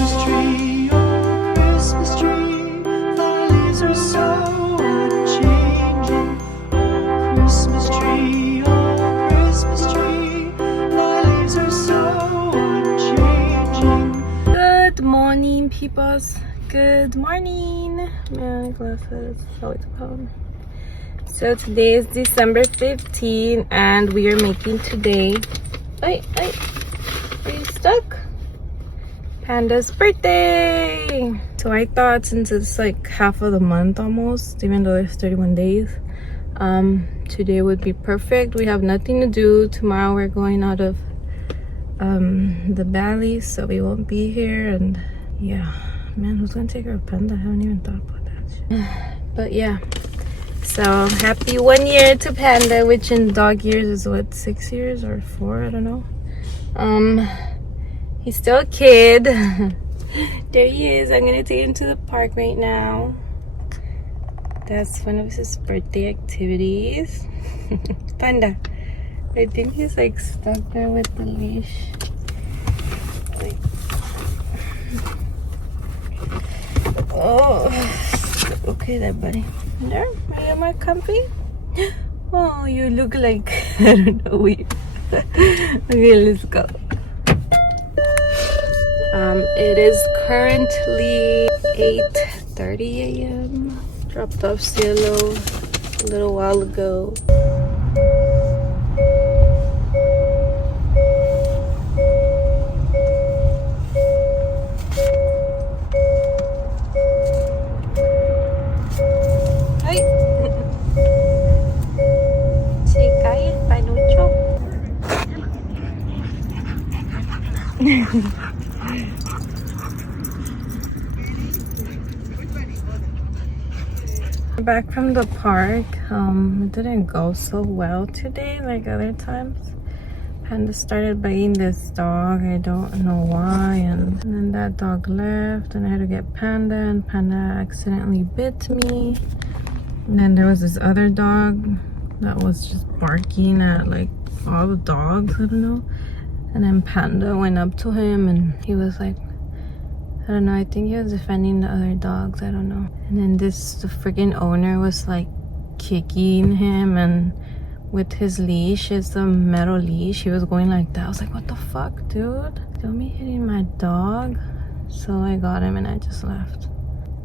Christmas tree, oh Christmas tree, thy leaves are so unchanging. Oh Christmas tree, thy leaves are so unchanging. Good morning, peoples. Good morning. My glasses always a problem. So today is December 15th, and we are making today. Are you stuck? Panda's birthday. So I thought, since it's like half of the month almost, even though there's 31 days, today would be perfect. We have nothing to do. Tomorrow we're going out of the valley, so we won't be here. And yeah, man, who's gonna take care of Panda? I haven't even thought about that shit. But yeah, so happy 1 year to Panda, which in dog years is what, 6 years or 4, I don't know. He's still a kid. There he is. I'm gonna take him to the park right now. That's one of his birthday activities. Panda, I think he's like stuck there with the leash. Like, oh, okay there, buddy. There, are you more comfy? Oh, you look like, I don't know, weird. Okay, let's go. It is currently 8:30 a.m. Dropped off Cielo a little while ago. Ay! Se cae el panucho. Back from the park. It didn't go so well today like other times. Panda started biting this dog. I don't know why, and then that dog left, and I had to get Panda, and Panda accidentally bit me. And then there was this other dog that was just barking at like all the dogs, I don't know. And then Panda went up to him, and he was like, I don't know, I think he was defending the other dogs, I don't know. And then the freaking owner was like kicking him, and with his leash, it's a metal leash, he was going like that. I was like, what the fuck, dude? Don't be hitting my dog. So I got him and I just left.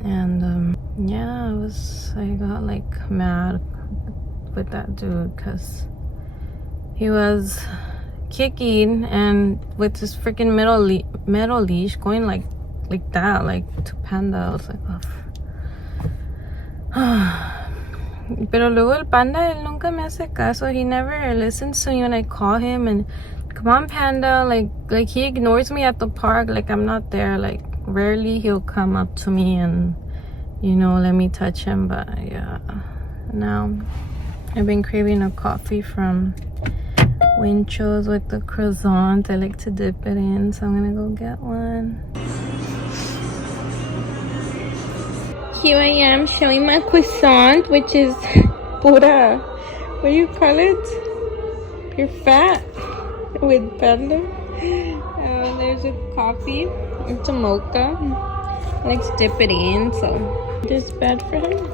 And yeah, I got like mad with that dude because he was kicking and with this freaking metal leash going like that, like to Panda. I was like, oh. Pero luego el Panda, él nunca me hace caso. He never listens to me when I call him and come on Panda, like he ignores me at the park like I'm not there. Like rarely he'll come up to me and, you know, let me touch him. But yeah, now I've been craving a coffee from Winchell's with the croissant. I like to dip it in, so I'm gonna go get one. Here I am showing my croissant, which is pura, what do you call it? You're fat with Panda. There's a coffee. It's a mocha. I like to dip it in, so it's bad for him.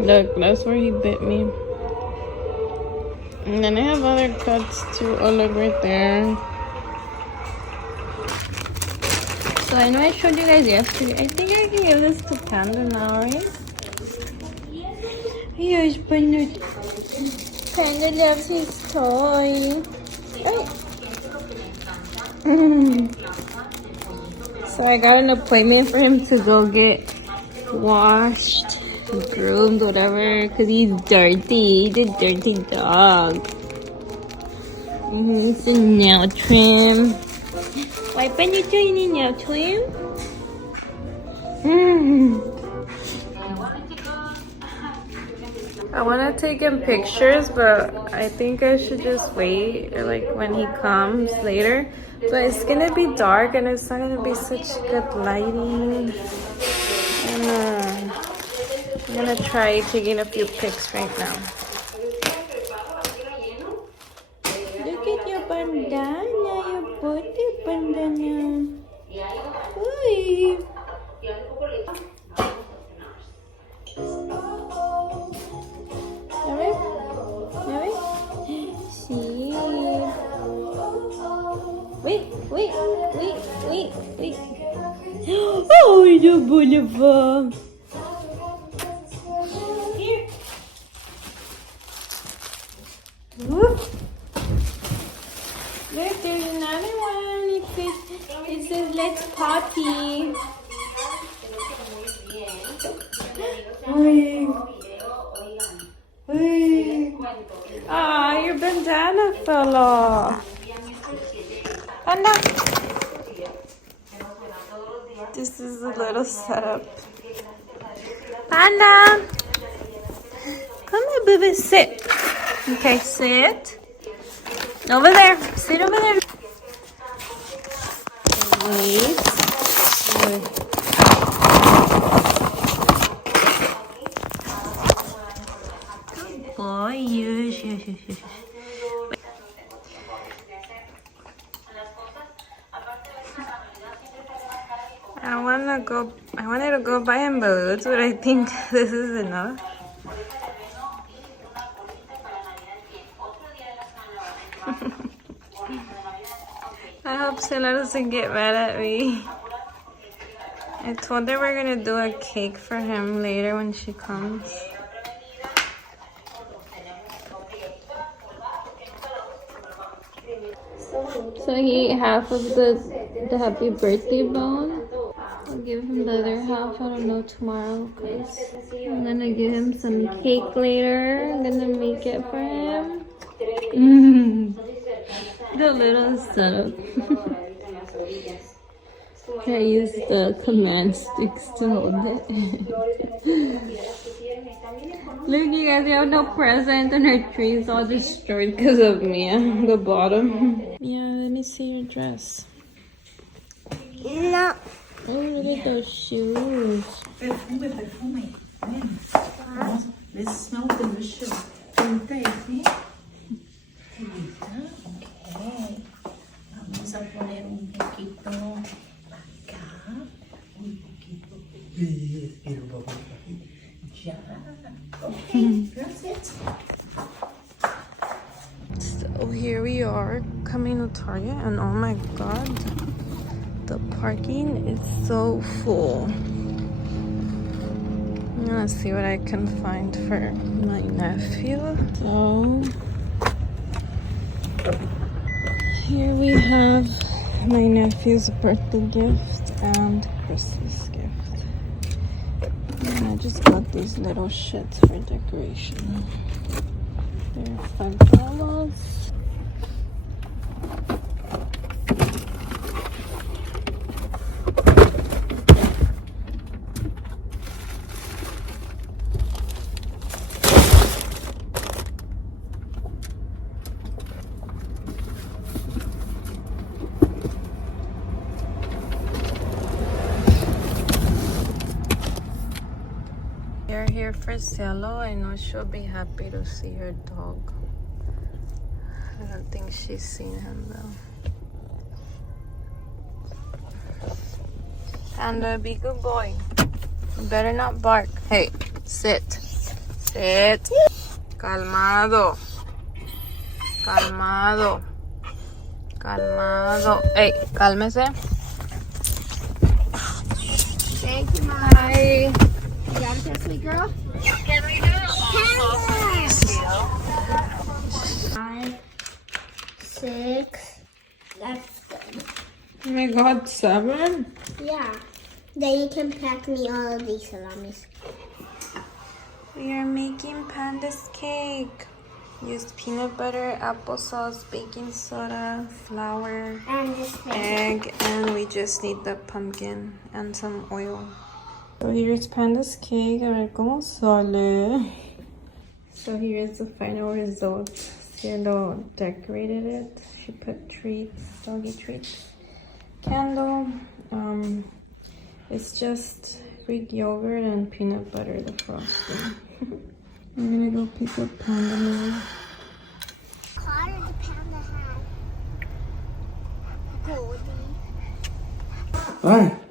Look, that's where he bit me. And then I have other cuts too. Oh, look right there. So I know I showed you guys yesterday. I think I can give this to Panda now, right? Yes, Panda. Panda loves his toy. So I got an appointment for him to go get washed, groomed, whatever, because he's dirty. He's a dirty dog. It's a nail trim. Why are you doing a nail trim? I want to take him pictures, but I think I should just wait, like when he comes later. But it's gonna be dark and it's not gonna be such good lighting. And I'm gonna try taking a few pics right now. Look at your bandana, your birthday bandana. Uy. A ver, a ver. Sí. Wait, wait, wait, wait, wait. Oh, the boulevard. Here. Whoop. Look, there's another one. It says let's party. Ah, your bandana fell off. Panda. This is a little setup. Panda. Come here, baby. Sit. Okay, sit. Over there. Sit over there. Wait. Boy, yes. I wanted to go buy him balloons, but I think this is enough. I hope Sela doesn't get mad at me. I told her we're gonna do a cake for him later when she comes. So he ate half of the happy birthday bone. I'll give him the other half, I don't know, tomorrow, because I'm gonna give him some cake later. I'm gonna make it for him. The little setup. I use the command sticks to hold it. Look, you guys, we have no present and our tree is all destroyed because of me at the bottom. Yeah, let me see your dress. No. Oh, look at those shoes. Perfume. Wow. This smells delicious. Don't they? Ok. Vamos a poner un poquito acá. Un poquito. Pero vamos a ya. Okay, that's it. So here we are coming to Target, and oh my god, the parking is so full. I'm gonna see what I can find for my nephew. So here we have my nephew's birthday gift and Christmas gift. And I just got these little shits for decoration. They're $5. We're here for Cielo. I know she'll be happy to see her dog. I don't think she's seen him though. And be good boy. You better not bark. Hey, sit. Sit. Calmado. Calmado. Calmado. Hey, cálmese. Thank you, Mom. Bye. You got it, sweet girl? Can we do it also, please? 5, 6. That's good. Oh my god, 7? Yeah. Then you can pack me all of these salamis. We are making panda's cake. Use peanut butter, applesauce, baking soda, flour, And this thing. egg, and we just need the pumpkin and some oil. So here's panda's cake. A ver cómo sale. So here's the final result. Cielo decorated it. She put treats, doggy treats, candle. It's just Greek yogurt and peanut butter, the frosting. I'm gonna go pick up Panda now. Car the panda hat. Goldie. Alright.